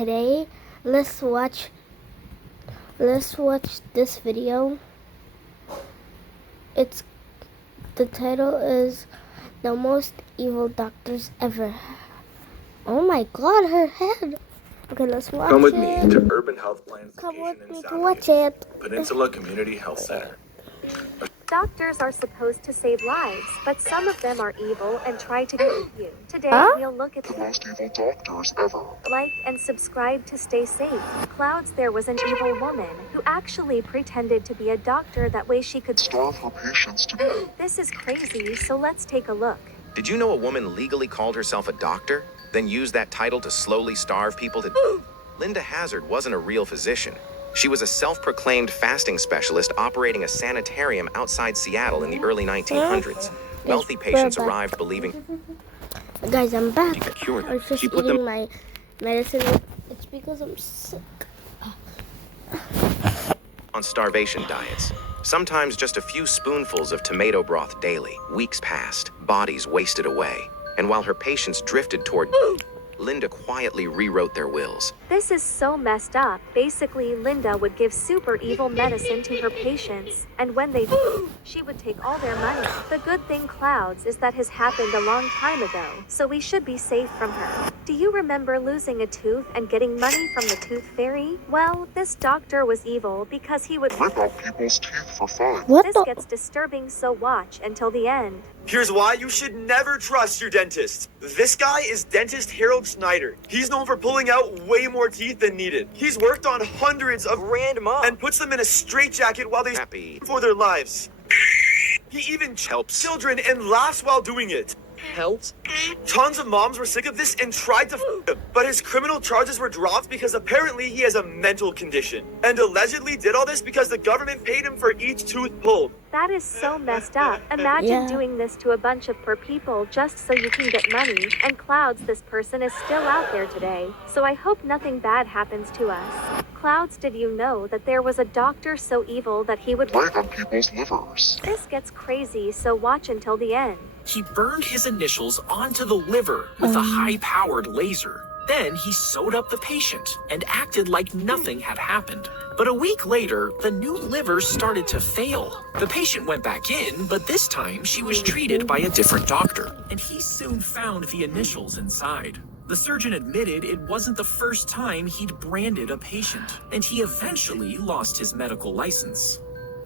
today let's watch this video. The title is The Most Evil Doctors Ever. Oh my god, her head. Okay, let's watch it. Come with me to Urban Health Plan's location in to watch it. Peninsula Community Health Center. Doctors are supposed to save lives, but some of them are evil and try to kill you. Today, we'll look at the most evil doctors ever. Like and subscribe to stay safe. Clouds, there was an evil woman who actually pretended to be a doctor. That way she could starve her patients to death. This is crazy, so let's take a look. Did you know a woman legally called herself a doctor, then used that title to slowly starve people to death? Linda Hazard wasn't a real physician. She was a self-proclaimed fasting specialist operating a sanitarium outside Seattle in the early 1900s. Wealthy patients arrived believing... Guys, I'm back. She could cure them. I was just eating my medicine. It's because I'm sick. On starvation diets. Sometimes just a few spoonfuls of tomato broth daily. Weeks passed, bodies wasted away. And while her patients drifted toward... Linda quietly rewrote their wills. This is so messed up. Basically, Linda would give super evil medicine to her patients, and when they did, she would take all their money. The good thing, Clouds, is that has happened a long time ago, so we should be safe from her. Do you remember losing a tooth and getting money from the tooth fairy? Well, this doctor was evil because he would rip out people's teeth for fun. This gets disturbing, so watch until the end. Here's why you should never trust your dentist. This guy is dentist 𝕬𝕚𝕟𝕚. He's known for pulling out way more teeth than needed. He's worked on hundreds of random and puts them in a straitjacket while they happy for their lives. He even helps children and laughs while doing it. Helps? Tons of moms were sick of this and tried to him, but his criminal charges were dropped because apparently he has a mental condition, and allegedly did all this because the government paid him for each tooth pulled. That is so messed up. Imagine doing this to a bunch of poor people just so you can get money. And Clouds, this person is still out there today, so I hope nothing bad happens to us. Clouds, did you know that there was a doctor so evil that he would live on people's livers? This gets crazy, so watch until the end. He burned his initials onto the liver with a high-powered laser. Then he sewed up the patient and acted like nothing had happened. But a week later, the new liver started to fail. The patient went back in, but this time she was treated by a different doctor. And he soon found the initials inside. The surgeon admitted it wasn't the first time he'd branded a patient, and he eventually lost his medical license.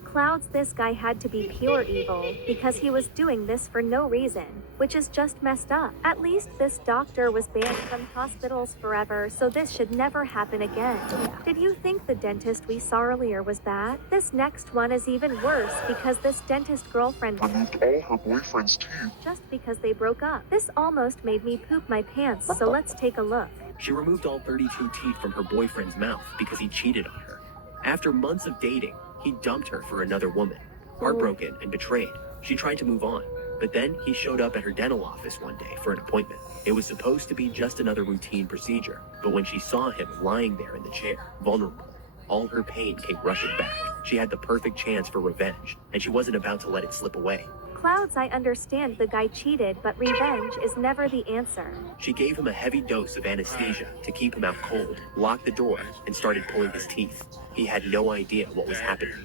Clouds, this guy had to be pure evil because he was doing this for no reason, which is just messed up. At least this doctor was banned from hospitals forever, so this should never happen again. Did you think the dentist we saw earlier was bad? This next one is even worse because this dentist girlfriend removed all her boyfriend's teeth just because they broke up. This almost made me poop my pants, so let's take a look. She removed all 32 teeth from her boyfriend's mouth because he cheated on her. After months of dating, he dumped her for another woman. Heartbroken and betrayed, she tried to move on, but then he showed up at her dental office one day for an appointment. It was supposed to be just another routine procedure, but when she saw him lying there in the chair, vulnerable, all her pain came rushing back. She had the perfect chance for revenge, and she wasn't about to let it slip away. Clouds, I understand the guy cheated, but revenge is never the answer. She gave him a heavy dose of anesthesia to keep him out cold, locked the door, and started pulling his teeth. He had no idea what was happening.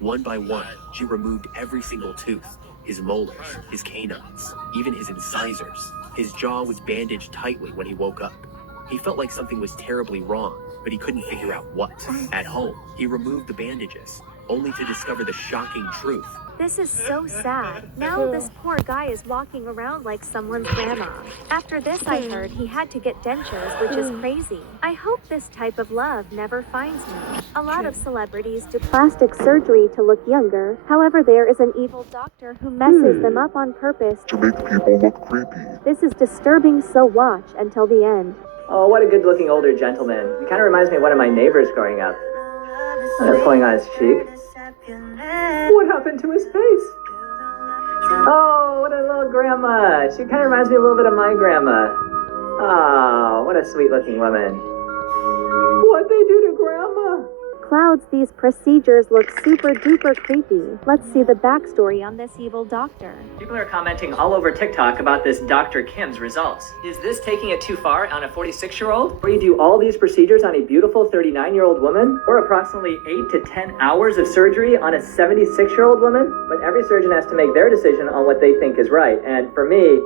One by one, she removed every single tooth, his molars, his canines, even his incisors. His jaw was bandaged tightly when he woke up. He felt like something was terribly wrong, but he couldn't figure out what. At home, he removed the bandages, only to discover the shocking truth. This is so sad. Now this poor guy is walking around like someone's grandma. After this, I heard he had to get dentures, which is crazy. I hope this type of love never finds me. A lot of celebrities do plastic surgery to look younger. However, there is an evil doctor who messes them up on purpose to make people look creepy. This is disturbing, so watch until the end. Oh, what a good-looking older gentleman. He kind of reminds me of one of my neighbors growing up. Pulling on his cheek. What happened to his face? Oh, what a little grandma. She kind of reminds me a little bit of my grandma. Oh, what a sweet-looking woman. What'd they do to grandma? Clouds, these procedures look super duper creepy. Let's see the backstory on this evil doctor. People are commenting all over TikTok about this Dr. Kim's results. Is this taking it too far on a 46-year-old? Where you do all these procedures on a beautiful 39-year-old woman? Or approximately 8 to 10 hours of surgery on a 76-year-old woman? But every surgeon has to make their decision on what they think is right. And for me,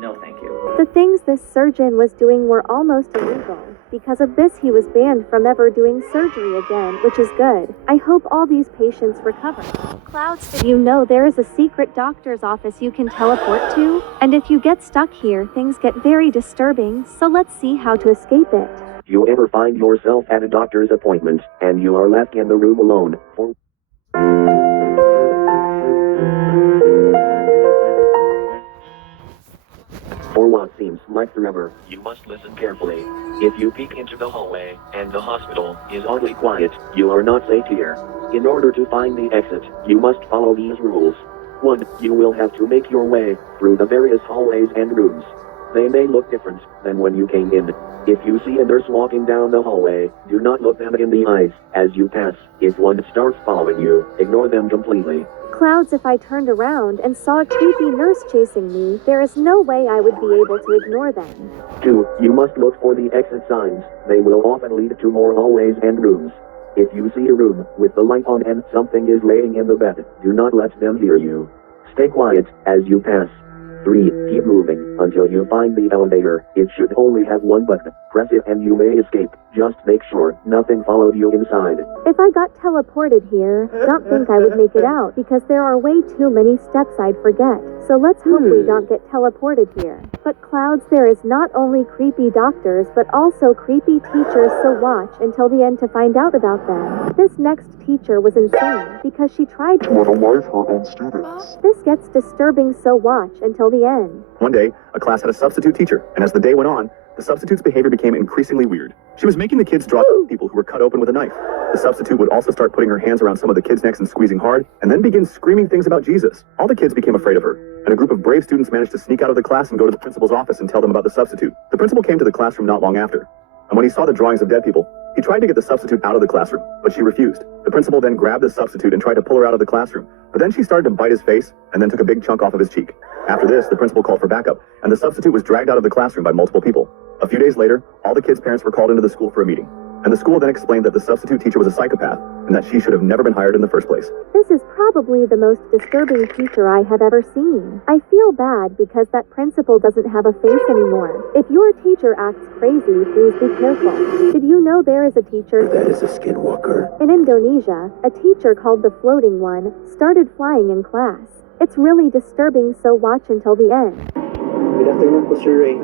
no thank you. The things this surgeon was doing were almost illegal. Because of this, he was banned from ever doing surgery again, which is good. I hope all these patients recover. Clouds, did you know there is a secret doctor's office you can teleport to? And if you get stuck here, things get very disturbing, so let's see how to escape it. You ever find yourself at a doctor's appointment, and you are left in the room alone for what seems like forever? You must listen carefully. If you peek into the hallway, and the hospital is oddly quiet, you are not safe here. In order to find the exit, you must follow these rules. 1. You will have to make your way through the various hallways and rooms. They may look different than when you came in. If you see a nurse walking down the hallway, do not look them in the eyes as you pass. If one starts following you, ignore them completely. Clouds, if I turned around and saw a creepy nurse chasing me, there is no way I would be able to ignore them. 2. You must look for the exit signs. They will often lead to more hallways and rooms. If you see a room with the light on and something is laying in the bed, do not let them hear you. Stay quiet as you pass. 3. Keep moving until you find the elevator. It should only have one button. Press it and you may escape. Just make sure nothing followed you inside. If I got teleported here, don't think I would make it out, because there are way too many steps I'd forget. So let's hope we don't get teleported here. But Clouds, there is not only creepy doctors, but also creepy teachers, so watch until the end to find out about them. This next teacher was insane, because she tried to unalive her own students. This gets disturbing, so watch until the end. One day, a class had a substitute teacher, and as the day went on, the substitute's behavior became increasingly weird. She was making the kids draw people who were cut open with a knife. The substitute would also start putting her hands around some of the kids' necks and squeezing hard, and then begin screaming things about Jesus. All the kids became afraid of her, and a group of brave students managed to sneak out of the class and go to the principal's office and tell them about the substitute. The principal came to the classroom not long after, and when he saw the drawings of dead people, he tried to get the substitute out of the classroom, but she refused. The principal then grabbed the substitute and tried to pull her out of the classroom, but then she started to bite his face and then took a big chunk off of his cheek. After this, the principal called for backup, and the substitute was dragged out of the classroom by multiple people. A few days later, all the kids' parents were called into the school for a meeting, and the school then explained that the substitute teacher was a psychopath and that she should have never been hired in the first place. This is probably the most disturbing teacher I have ever seen. I feel bad because that principal doesn't have a face anymore. If your teacher acts crazy, please be careful. Did you know there is a teacher? That is a skinwalker. In Indonesia, a teacher called the Floating One started flying in class. It's really disturbing, so watch until the end. Good afternoon po, Sir Ray.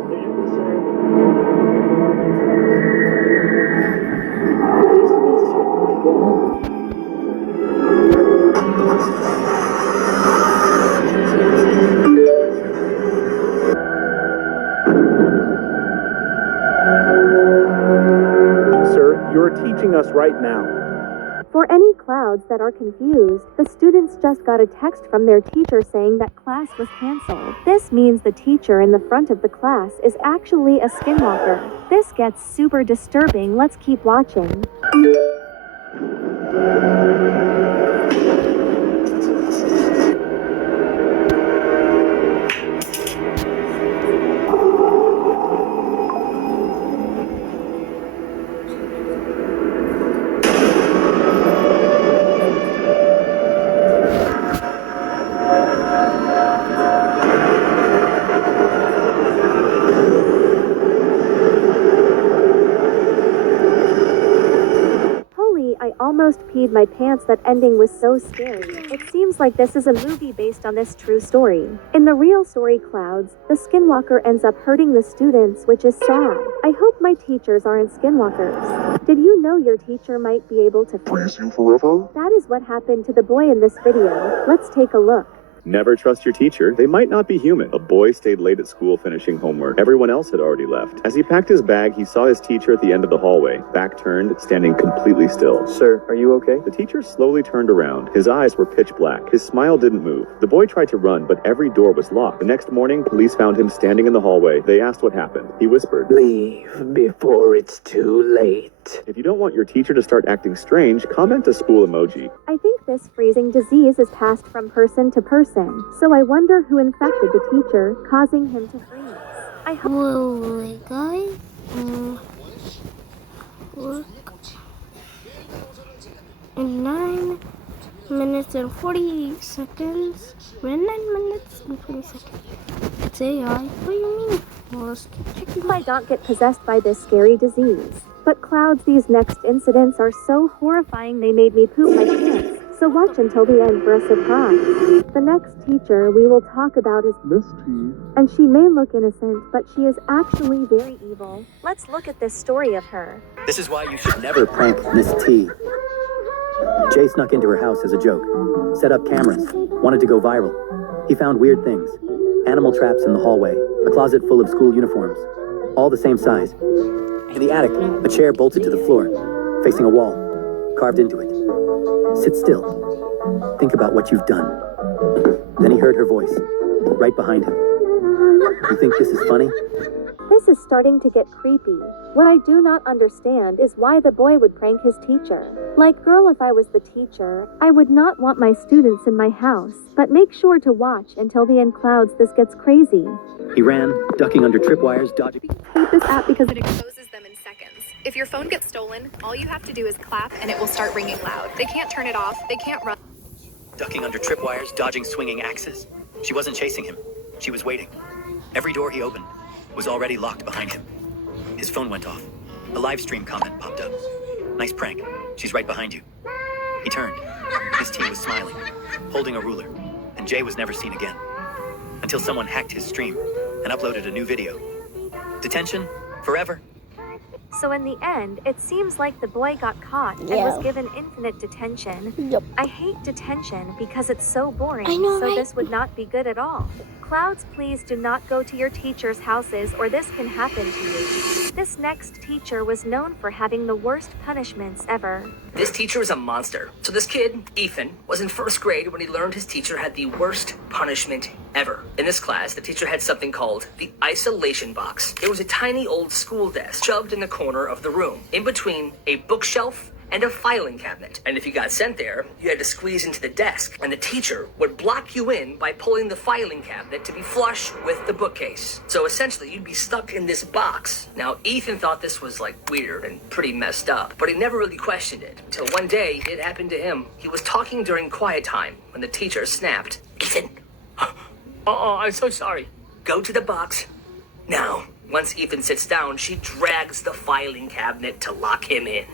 Sir, you're teaching us right now. For any Clouds that are confused, the students just got a text from their teacher saying that class was canceled. This means the teacher in the front of the class is actually a skinwalker. This gets super disturbing. Let's keep watching. I almost peed my pants. That ending was so scary. It seems like this is a movie based on this true story. In the real story, Clouds, the skinwalker ends up hurting the students, which is sad. I hope my teachers aren't skinwalkers. Did you know your teacher might be able to Freeze you forever? That is what happened to the boy in this video. Let's take a look. Never trust your teacher. They might not be human. A boy stayed late at school finishing homework. Everyone else had already left. As he packed his bag, he saw his teacher at the end of the hallway, back turned, standing completely still. Sir, are you okay? The teacher slowly turned around. His eyes were pitch black. His smile didn't move. The boy tried to run, but every door was locked. The next morning, police found him standing in the hallway. They asked what happened. He whispered, "Leave before it's too late." it. If you don't want your teacher to start acting strange, comment a spool emoji. I think this freezing disease is passed from person to person, so I wonder who infected the teacher, causing him to freeze. I hope. Wait, guys. Look. In 9 minutes and 40 seconds. We're in 9 minutes and 20 seconds. It's AI. What do you mean? Well, let's keep checking. I don't get possessed by this scary disease. But Clouds, these next incidents are so horrifying they made me poop my pants. So watch until the end for a surprise. The next teacher we will talk about is Miss T. and she may look innocent, but she is actually very evil. Let's look at this story of her. This is why you should never prank Miss T. Jay snuck into her house as a joke, set up cameras, wanted to go viral. He found weird things, animal traps in the hallway, a closet full of school uniforms, all the same size. In the attic, a chair bolted to the floor, facing a wall, carved into it. Sit still. Think about what you've done. Then he heard her voice, right behind him. You think this is funny? This is starting to get creepy. What I do not understand is why the boy would prank his teacher. Like, girl, if I was the teacher, I would not want my students in my house. But make sure to watch until the end. Clouds, this gets crazy. He ran, ducking under tripwires, dodging. I hate this app because it exposes them in seconds. If your phone gets stolen, all you have to do is clap and it will start ringing loud. They can't turn it off. They can't run. Ducking under tripwires, dodging swinging axes. She wasn't chasing him. She was waiting. Every door he opened was already locked behind him. His phone went off. A live stream comment popped up. Nice prank. She's right behind you. He turned. Miss T was smiling, holding a ruler, and Jay was never seen again. Until someone hacked his stream and uploaded a new video. Detention? Forever? So in the end, it seems like the boy got caught and was given infinite detention. Yep. I hate detention because it's so boring, I know, so right? this would not be good at all. Clouds, please do not go to your teachers' houses or this can happen to you. This next teacher was known for having the worst punishments ever. This teacher is a monster. So this kid, Ethan, was in first grade when he learned his teacher had the worst punishment ever. In this class, the teacher had something called the isolation box. It was a tiny old school desk shoved in the corner of the room, in between a bookshelf and a filing cabinet. And if you got sent there, you had to squeeze into the desk, and the teacher would block you in by pulling the filing cabinet to be flush with the bookcase. So essentially, you'd be stuck in this box. Now, Ethan thought this was like weird and pretty messed up, but he never really questioned it until one day it happened to him. He was talking during quiet time when the teacher snapped, "Ethan, I'm so sorry. Go to the box now." Once Ethan sits down, she drags the filing cabinet to lock him in.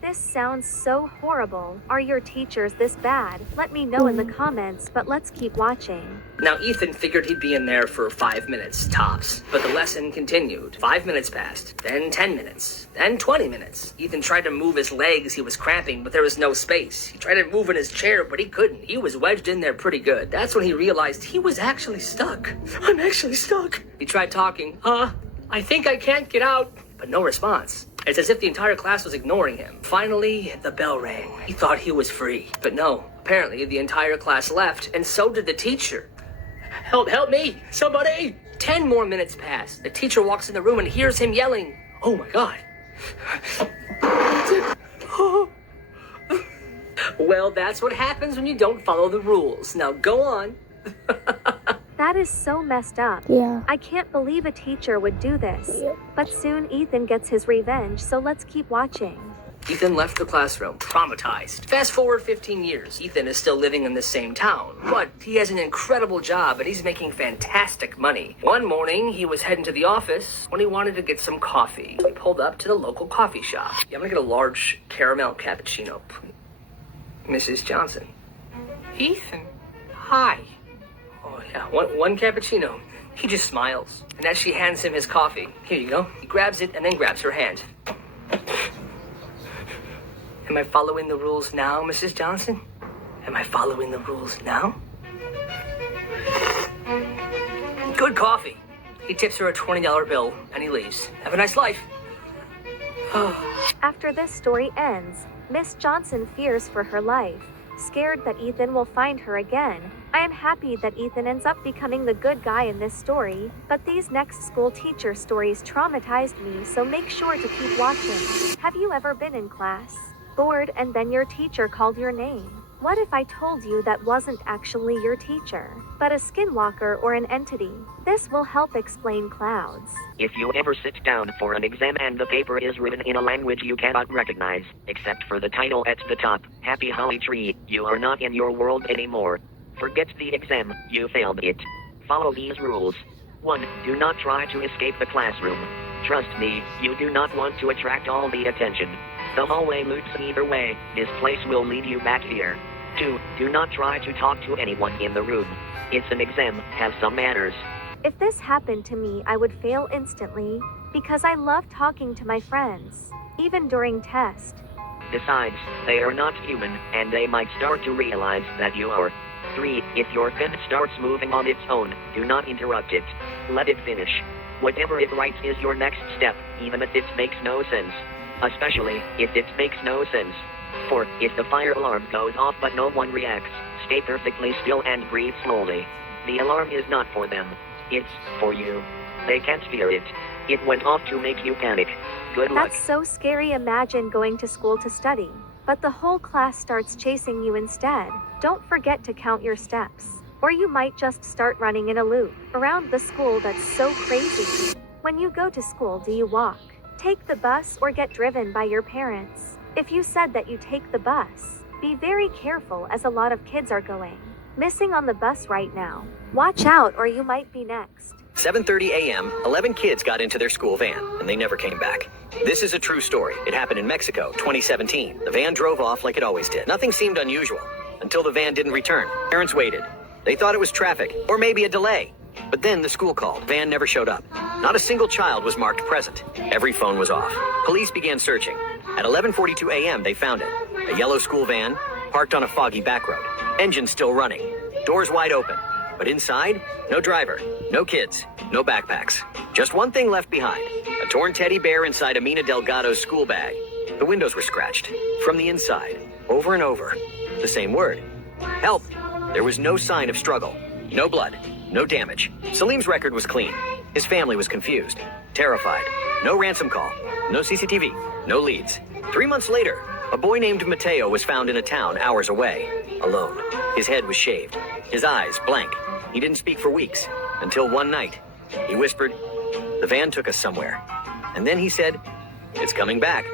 This sounds so horrible. Are your teachers this bad? Let me know in the comments, but let's keep watching. Now, Ethan figured he'd be in there for 5 minutes, tops. But the lesson continued. 5 minutes passed, then 10 minutes, then 20 minutes. Ethan tried to move his legs, he was cramping, but there was no space. He tried to move in his chair, but he couldn't. He was wedged in there pretty good. That's when he realized he was actually stuck. I'm actually stuck. He tried talking. I think I can't get out. But no response. It's as if the entire class was ignoring him. Finally, the bell rang. He thought he was free. But no, apparently the entire class left, and so did the teacher. Help me, somebody! 10 more minutes pass. The teacher walks in the room and hears him yelling, "Oh my God." Well, that's what happens when you don't follow the rules. Now go on. That is so messed up. Yeah. I can't believe a teacher would do this. But soon Ethan gets his revenge, so let's keep watching. Ethan left the classroom, traumatized. Fast forward 15 years, Ethan is still living in the same town, but he has an incredible job and he's making fantastic money. One morning, he was heading to the office when he wanted to get some coffee. He pulled up to the local coffee shop. Yeah, I'm gonna get a large caramel cappuccino, please. Mrs. Johnson. Ethan, hi. Oh yeah, one cappuccino. He just smiles. And as she hands him his coffee, here you go. He grabs it and then grabs her hand. Am I following the rules now, Mrs. Johnson? Am I following the rules now? Good coffee. He tips her a $20 bill and he leaves. Have a nice life. After this story ends, Miss Johnson fears for her life. scared that Ethan will find her again. I am happy that Ethan ends up becoming the good guy in this story, but these next school teacher stories traumatized me, so make sure to keep watching. Have you ever been in class, bored, and then your teacher called your name? What if I told you that wasn't actually your teacher, but a skinwalker or an entity? This will help explain clouds. If you ever sit down for an exam and the paper is written in a language you cannot recognize, except for the title at the top, Happy Holly Tree, you are not in your world anymore. Forget the exam, you failed it. Follow these rules. 1. Do not try to escape the classroom. Trust me, you do not want to attract all the attention. The hallway loops either way, this place will lead you back here. 2. Do not try to talk to anyone in the room. It's an exam, have some manners. If this happened to me, I would fail instantly, because I love talking to my friends, even during test. Besides, they are not human, and they might start to realize that you are. 3. If your pen starts moving on its own, do not interrupt it. Let it finish. Whatever it writes is your next step, even if it makes no sense. Especially if it makes no sense. 4. If the fire alarm goes off but no one reacts, stay perfectly still and breathe slowly. The alarm is not for them. It's for you. They can't hear it. It went off to make you panic. Good luck. That's so scary. Imagine going to school to study, but the whole class starts chasing you instead. Don't forget to count your steps, or you might just start running in a loop around the school. That's so crazy. When you go to school, do you walk, take the bus, or get driven by your parents? If you said that you take the bus, be very careful, as a lot of kids are going missing on the bus right now. Watch out, or you might be next. 7:30 a.m., 11 kids got into their school van, and they never came back. This is a true story. It happened in Mexico, 2017. The van drove off like it always did. Nothing seemed unusual until the van didn't return. Parents waited. They thought it was traffic, or maybe a delay. But then the school called. Van never showed up. Not a single child was marked present. Every phone was off. Police began searching. At 11:42 a.m., they found it. A yellow school van, parked on a foggy back road. Engine still running. Doors wide open. But inside, no driver, no kids, no backpacks. Just one thing left behind. A torn teddy bear inside Amina Delgado's school bag. The windows were scratched. From the inside, over and over. The same word. Help. There was no sign of struggle. No blood. No damage. Salim's record was clean. His family was confused. Terrified. No ransom call. No CCTV. No leads. 3 months later, a boy named Mateo was found in a town hours away. Alone. His head was shaved. His eyes blank. He didn't speak for weeks. Until one night, he whispered, "The van took us somewhere." And then he said, "It's coming back."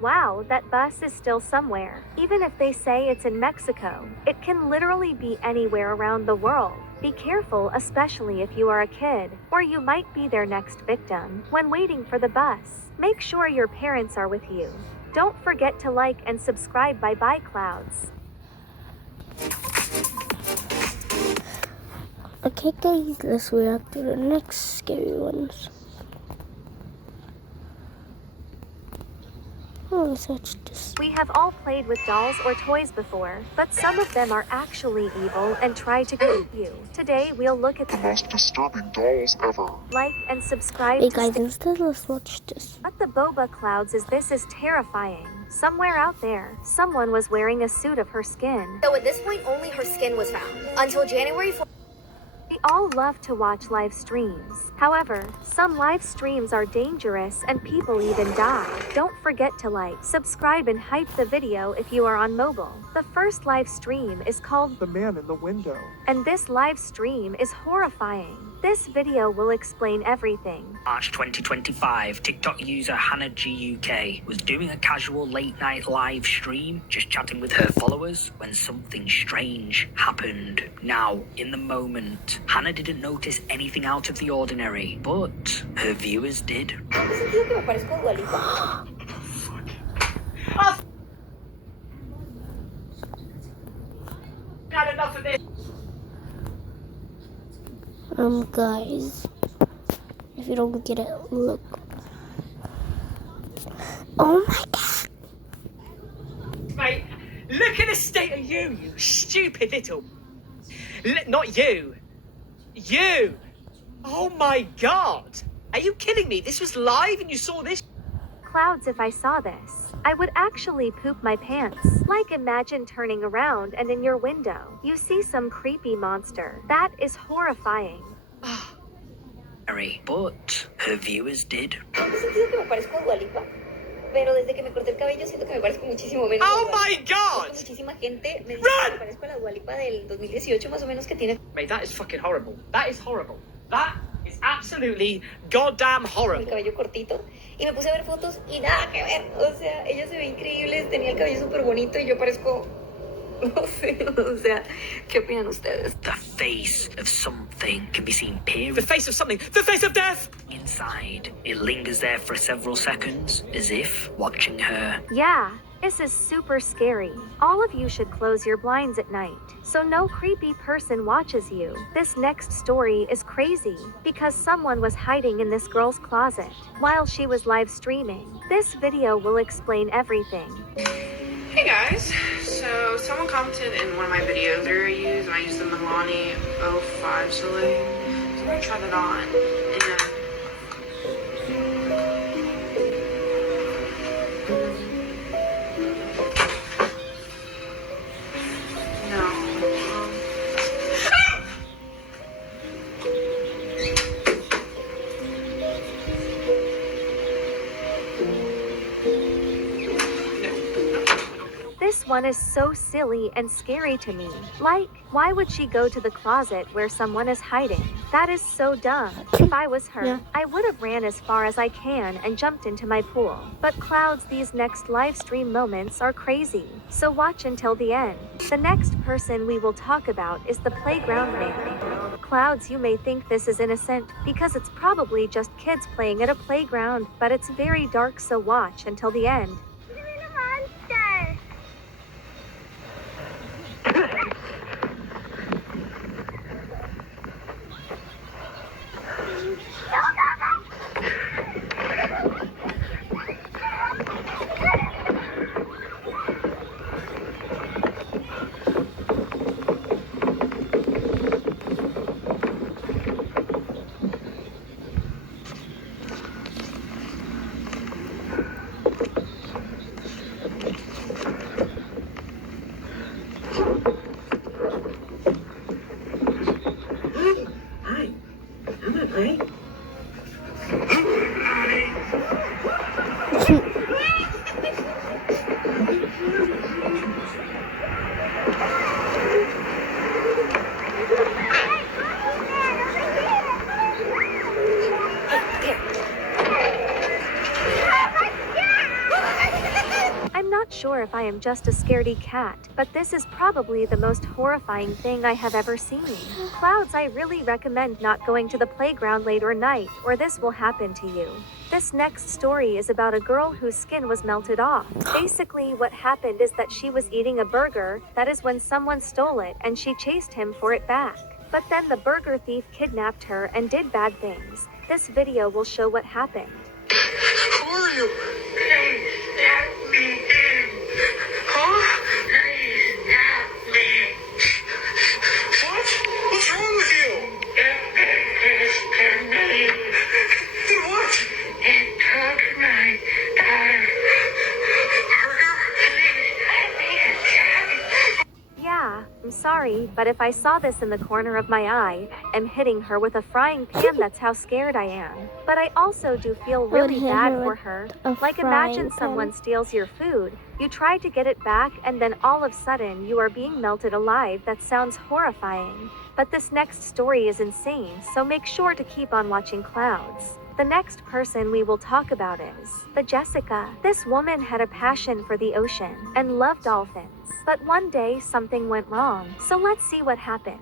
Wow, that bus is still somewhere. Even if they say it's in Mexico, it can literally be anywhere around the world. Be careful, especially if you are a kid, or you might be their next victim. When waiting for the bus, make sure your parents are with you. Don't forget to like and subscribe. Bye clouds. Okay guys, let's react to the next scary ones. Let's watch this. We have all played with dolls or toys before, but some of them are actually evil and try to kill you. Today we'll look at The most disturbing dolls ever. Like and subscribe. Hey guys, instead let's watch this. What the boba clouds is this? Is terrifying. Somewhere out there, someone was wearing a suit of her skin. So at this point, only her skin was found. Until January 4th. We all love to watch live streams. However, some live streams are dangerous and people even die. Don't forget to like, subscribe, and hype the video if you are on mobile. The first live stream is called The Man in the Window. And this live stream is horrifying. This video will explain everything. March 2025, TikTok user Hannah GUK was doing a casual late night live stream, just chatting with her followers, when something strange happened. Now, in the moment, Hannah didn't notice anything out of the ordinary, but her viewers did. Not enough of this. Guys, if you don't get it, look. Oh my god. Mate, look at the state of you, you stupid little... Not you. You. Oh my god. Are you kidding me? This was live and you saw this? Clouds, if I saw this, I would actually poop my pants. Like, imagine turning around and in your window, you see some creepy monster. That is horrifying. But her viewers did. Pero desde que me corté el cabello siento que me parezco muchísimo menos. Oh my God! Muchísima gente me dice que me parezco a la Dua Lipa del 2018 más o menos que tiene. Mate, that is fucking horrible. That is horrible. That is absolutely goddamn horrible. El cabello cortito y me puse a ver fotos y nada que ver. O sea, ella se ve increíble, tenía el cabello súper bonito y yo parezco. No sé, o sea, ¿qué opinan ustedes? The face of something can be seen peering. The face of something. The face of death! Inside. It lingers there for several seconds, as if watching her. Yeah, this is super scary. All of you should close your blinds at night, so no creepy person watches you. This next story is crazy, because someone was hiding in this girl's closet while she was live streaming. This video will explain everything. Hey guys, so someone commented in one of my videos that I use, and I use the Milani 05 Saloon. So I'm gonna try that on, and This one is so silly and scary to me. Like, why would she go to the closet where someone is hiding? That is so dumb. If I was her, I would have ran as far as I can and jumped into my pool. But Clouds, these next live stream moments are crazy. So watch until the end. The next person we will talk about is the playground man. Clouds, you may think this is innocent because it's probably just kids playing at a playground, but it's very dark, so watch until the end. I'm not sure if I am just a scaredy cat, but this is probably the most horrifying thing I have ever seen. Clouds, I really recommend not going to the playground late or night, or this will happen to you. This next story is about a girl whose skin was melted off. Basically, what happened is that she was eating a burger, that is when someone stole it, and she chased him for it back. But then the burger thief kidnapped her and did bad things. This video will show what happened. Who are you? Let me in. Huh? Let me. What? What's wrong with you? Did what? It took my daughter. Yeah, I'm sorry, but if I saw this in the corner of my eye, I'm hitting her with a frying pan. That's how scared I am. But I also do feel really bad for her. Like, imagine someone steals your food, you try to get it back, and then all of a sudden you are being melted alive. That sounds horrifying. But this next story is insane, so make sure to keep on watching Clouds. The next person we will talk about is the Jessica. This woman had a passion for the ocean and loved dolphins. But one day something went wrong, so let's see what happened.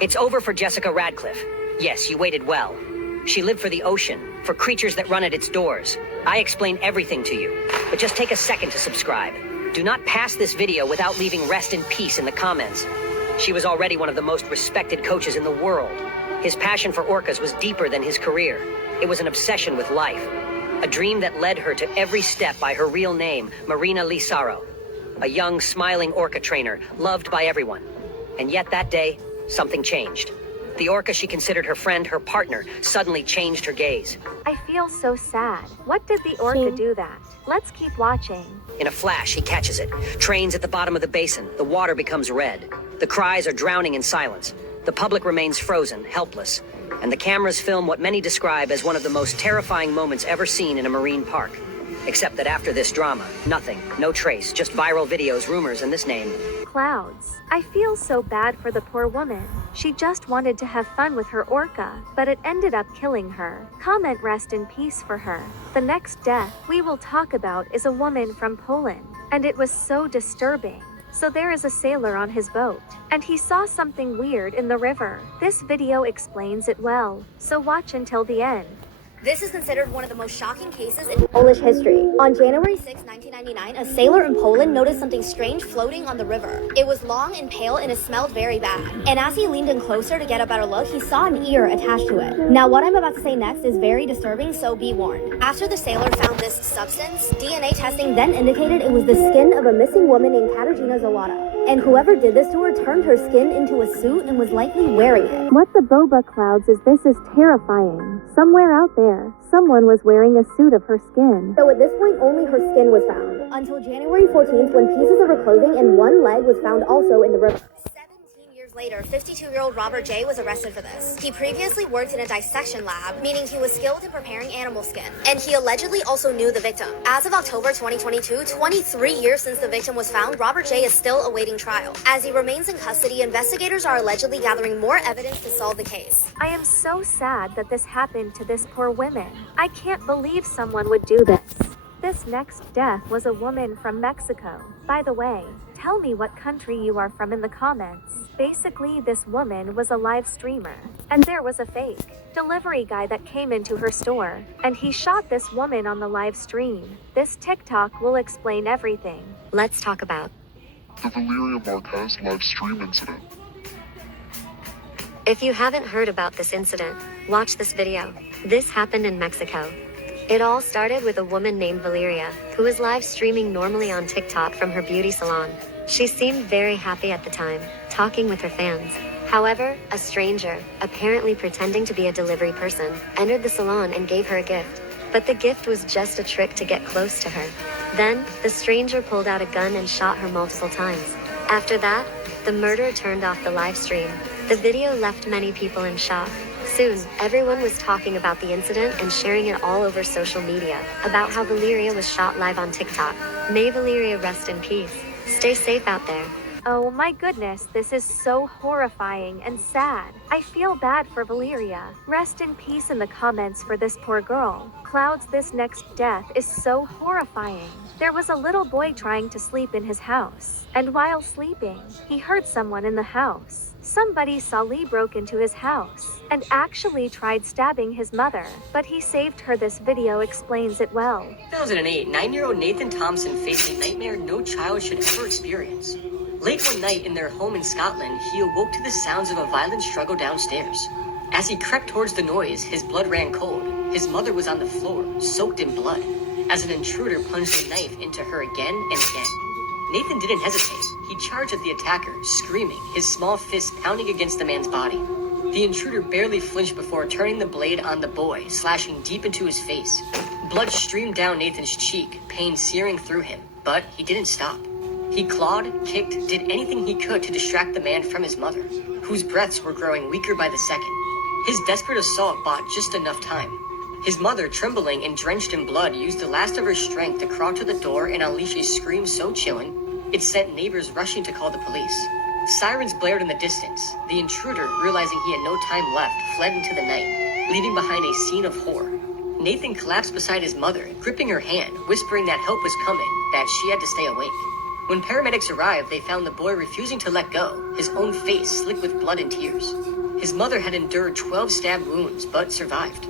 It's over for Jessica Radcliffe. Yes, you waited well. She lived for the ocean, for creatures that run at its doors. I explain everything to you, but just take a second to subscribe. Do not pass this video without leaving rest in peace in the comments. She was already one of the most respected coaches in the world. His passion for orcas was deeper than his career. It was an obsession with life. A dream that led her to every step by her real name, Marina Lisaro. A young, smiling orca trainer, loved by everyone. And yet that day, something changed. The orca she considered her friend, her partner, suddenly changed her gaze. I feel so sad. What did the orca do that? Let's keep watching. In a flash, he catches it. Trains at the bottom of the basin. The water becomes red. The cries are drowning in silence. The public remains frozen, helpless. And the cameras film what many describe as one of the most terrifying moments ever seen in a marine park. Except that after this drama, nothing, no trace, just viral videos, rumors, and this name. Clouds. I feel so bad for the poor woman. She just wanted to have fun with her orca, but it ended up killing her. Comment rest in peace for her. The next death we will talk about is a woman from Poland, and it was so disturbing. So there is a sailor on his boat, and he saw something weird in the river. This video explains it well, so watch until the end. This is considered one of the most shocking cases in Polish history. On January 6, 1999, a sailor in Poland noticed something strange floating on the river. It was long and pale and it smelled very bad. And as he leaned in closer to get a better look, he saw an ear attached to it. Now what I'm about to say next is very disturbing, so be warned. After the sailor found this substance, DNA testing then indicated it was the skin of a missing woman named Katarzyna 𝕬𝕬𝕬. And whoever did this to her turned her skin into a suit and was likely wearing it. What the boba clouds is this is terrifying. Somewhere out there, someone was wearing a suit of her skin. So at this point, only her skin was found. Until January 14th, when pieces of her clothing and one leg was found also in the river. Later, 52-year-old Robert J. was arrested for this. He previously worked in a dissection lab, meaning he was skilled in preparing animal skin, and he allegedly also knew the victim. As of October 2022, 23 years since the victim was found, Robert J. is still awaiting trial. As he remains in custody, investigators are allegedly gathering more evidence to solve the case. I am so sad that this happened to this poor woman. I can't believe someone would do this. This next death was a woman from Mexico. By the way, tell me what country you are from in the comments. Basically, this woman was a live streamer, and there was a fake delivery guy that came into her store, and he shot this woman on the live stream. This TikTok will explain everything. Let's talk about the Valeria Marquez live stream incident. If you haven't heard about this incident, watch this video. This happened in Mexico. It all started with a woman named Valeria, who was live streaming normally on TikTok from her beauty salon. She seemed very happy at the time, talking with her fans. However, a stranger, apparently pretending to be a delivery person, entered the salon and gave her a gift. But the gift was just a trick to get close to her. Then, the stranger pulled out a gun and shot her multiple times. After that, the murderer turned off the live stream. The video left many people in shock. Soon, everyone was talking about the incident and sharing it all over social media about how Valeria was shot live on TikTok. May Valeria rest in peace. Stay safe out there. Oh my goodness, this is so horrifying and sad. I feel bad for Valeria. Rest in peace in the comments for this poor girl. Clouds, this next death is so horrifying. There was a little boy trying to sleep in his house, and while sleeping, he heard someone in the house. Somebody saw Lee broke into his house and actually tried stabbing his mother, but he saved her. This video explains it well. 2008, 9-year-old Nathan Thompson faced a nightmare no child should ever experience. Late one night in their home in Scotland, he awoke to the sounds of a violent struggle downstairs. As he crept towards the noise, his blood ran cold. His mother was on the floor, soaked in blood, as an intruder plunged a knife into her again and again. Nathan didn't hesitate. He charged at the attacker, screaming, his small fist pounding against the man's body. The intruder barely flinched before turning the blade on the boy, slashing deep into his face. Blood streamed down Nathan's cheek, pain searing through him, but he didn't stop. He clawed, kicked, did anything he could to distract the man from his mother, whose breaths were growing weaker by the second. His desperate assault bought just enough time. His mother, trembling and drenched in blood, used the last of her strength to crawl to the door and unleash a scream so chilling, it sent neighbors rushing to call the police. Sirens blared in the distance. The intruder, realizing he had no time left, fled into the night, leaving behind a scene of horror. Nathan collapsed beside his mother, gripping her hand, whispering that help was coming, that she had to stay awake. When paramedics arrived, they found the boy refusing to let go, his own face slick with blood and tears. His mother had endured 12 stab wounds, but survived.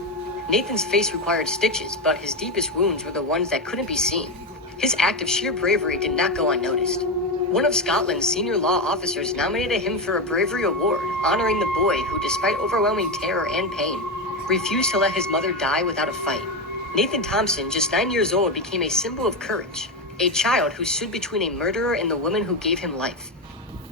Nathan's face required stitches, but his deepest wounds were the ones that couldn't be seen. His act of sheer bravery did not go unnoticed. One of Scotland's senior law officers nominated him for a bravery award, honoring the boy who, despite overwhelming terror and pain, refused to let his mother die without a fight. Nathan Thompson, just 9 years old, became a symbol of courage, a child who stood between a murderer and the woman who gave him life.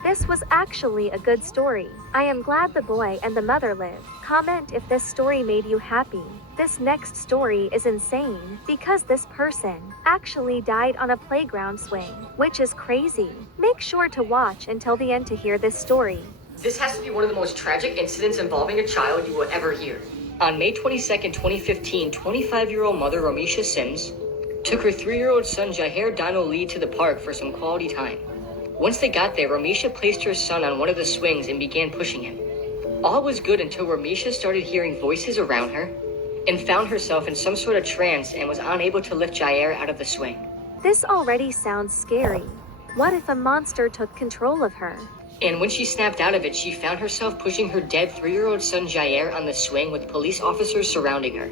This was actually a good story. I am glad the boy and the mother live. Comment if this story made you happy. This next story is insane because this person actually died on a playground swing, which is crazy. Make sure to watch until the end to hear this story. This has to be one of the most tragic incidents involving a child you will ever hear. On May 22nd, 2015, 25-year-old mother Amisha Sims took her 3-year-old son 𝕬𝕚𝕪 to the park for some quality time. Once they got there, Amisha placed her son on one of the swings and began pushing him. All was good until Amisha started hearing voices around her and found herself in some sort of trance and was unable to lift 𝕬𝕬𝕪 out of the swing. This already sounds scary. What if a monster took control of her? And when she snapped out of it, she found herself pushing her dead 3-year-old son 𝕬𝕬𝕪 on the swing with police officers surrounding her.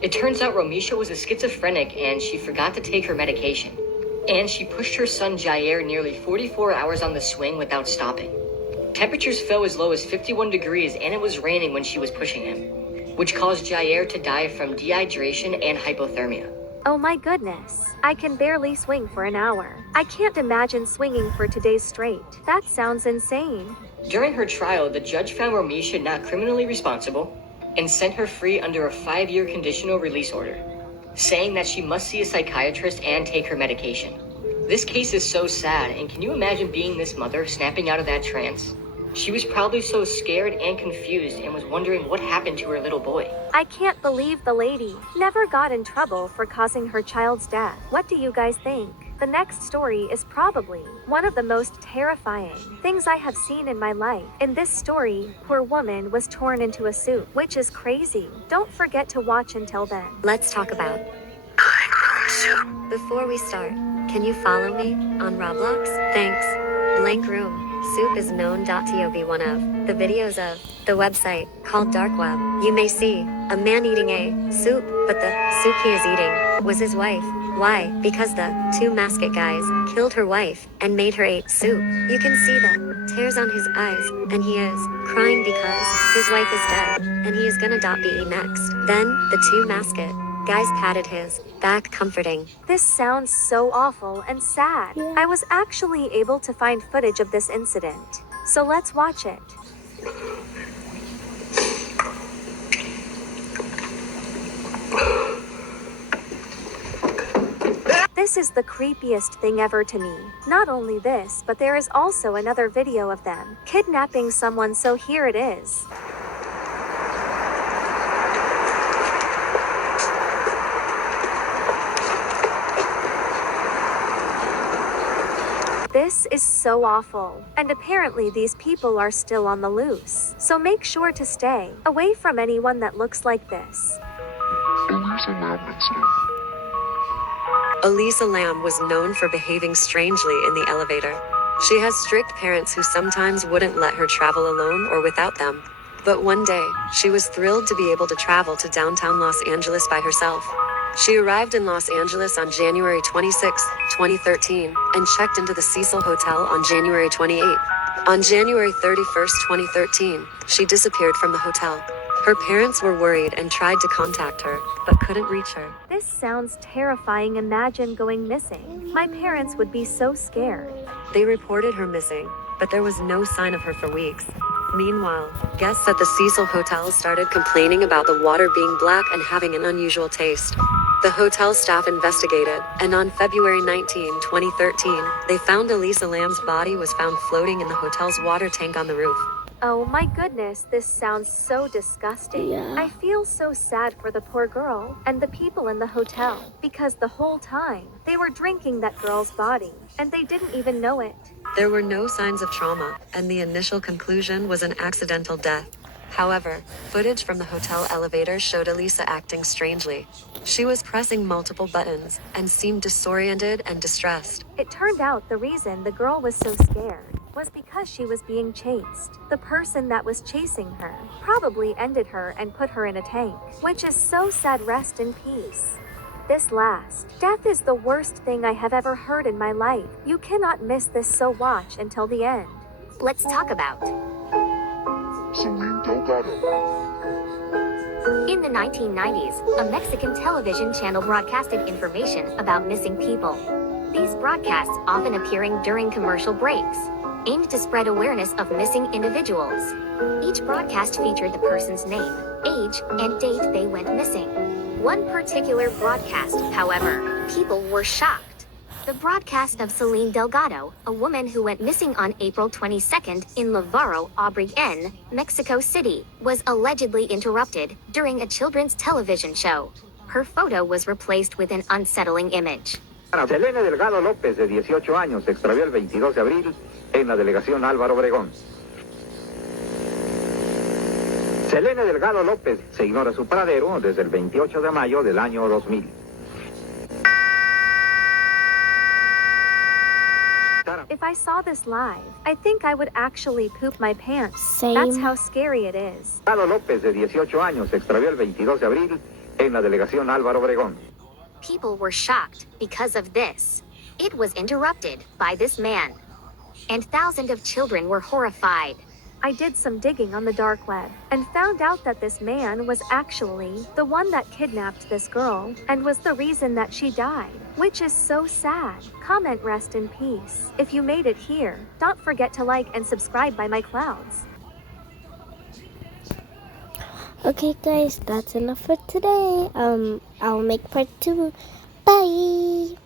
It turns out Amisha was a schizophrenic and she forgot to take her medication. And she pushed her son 𝕬𝕬𝕪 nearly 44 hours on the swing without stopping. Temperatures fell as low as 51 degrees and it was raining when she was pushing him, which caused 𝕬𝕬𝕪 to die from dehydration and hypothermia. Oh my goodness. I can barely swing for an hour. I can't imagine swinging for 2 days straight. That sounds insane. During her trial, the judge found Amisha not criminally responsible and sent her free under a 5-year conditional release order, saying that she must see a psychiatrist and take her medication. This case is so sad, and can you imagine being this mother snapping out of that trance? She was probably so scared and confused and was wondering what happened to her little boy. I can't believe the lady never got in trouble for causing her child's death. What do you guys think? The next story is probably one of the most terrifying things I have seen in my life. In this story, poor woman was torn into a soup, which is crazy. Don't forget to watch until then. Let's talk about Before we start, can you follow me on Roblox? Thanks. Blank Room. Soup is known.to be one of the videos of the website called Dark Web. You may see a man eating a soup, but the soup he is eating was his wife. Why? Because the 2 masked guys killed her wife and made her eat soup. You can see the tears on his eyes, and he is crying because his wife is dead, and he is gonna be next. Then the 2 masked guys patted his back comforting. This sounds so awful and sad. I was actually able to find footage of this incident. So let's watch it. This is the creepiest thing ever to me. Not only this, but there is also another video of them kidnapping someone, so here it is. This is so awful, and apparently these people are still on the loose. So make sure to stay away from anyone that looks like this. Elisa Lam was known for behaving strangely in the elevator. She has strict parents who sometimes wouldn't let her travel alone or without them. But one day, she was thrilled to be able to travel to downtown Los Angeles by herself. She arrived in Los Angeles on January 26, 2013, and checked into the Cecil Hotel on January 28. On January 31, 2013, she disappeared from the hotel. Her parents were worried and tried to contact her, but couldn't reach her. This sounds terrifying. Imagine going missing. My parents would be so scared. They reported her missing, but there was no sign of her for weeks. Meanwhile, guests at the Cecil Hotel started complaining about the water being black and having an unusual taste. The hotel staff investigated, and on February 19, 2013, they found Elisa Lam's body was found floating in the hotel's water tank on the roof. Oh my goodness, this sounds so disgusting. I feel so sad for the poor girl and the people in the hotel, because the whole time they were drinking that girl's body, and they didn't even know it. There were no signs of trauma, and the initial conclusion was an accidental death. However, footage from the hotel elevator showed Elisa acting strangely. She was pressing multiple buttons and seemed disoriented and distressed. It turned out the reason the girl was so scared was because she was being chased. The person that was chasing her probably ended her and put her in a tank, which is so sad. Rest in peace. This last death is the worst thing I have ever heard in my life. You cannot miss this, so watch until the end. Let's talk about In the 1990s, a Mexican television channel broadcasted information about missing people. These broadcasts often appearing during commercial breaks. aimed to spread awareness of missing individuals. Each broadcast featured the person's name, age, and date they went missing. One particular broadcast, however, people were shocked. The broadcast of 𝕬𝕚𝕪𝕤𝕪, a woman who went missing on April 22nd in 𝕬𝕪𝕤𝕪, Mexico City, was allegedly interrupted during a children's television show. Her photo was replaced with an unsettling image. Selene Delgado López, de 18 años, se extravió el 22 de abril en la delegación Álvaro Obregón. Selene Delgado López se ignora su paradero desde el 28 de mayo del año 2000. If I saw this live, I think I would actually poop my pants. Same. That's how scary it is. Delgado López, de 18 años, se extravió el 22 de abril en la delegación Álvaro Obregón. People were shocked because of this. It was interrupted by this man. And thousands of children were horrified. I did some digging on the dark web and found out that this man was actually the one that kidnapped this girl and was the reason that she died, which is so sad. Comment rest in peace. If you made it here, don't forget to like and subscribe by my clouds. Okay guys, that's enough for today. I'll make part 2. Bye.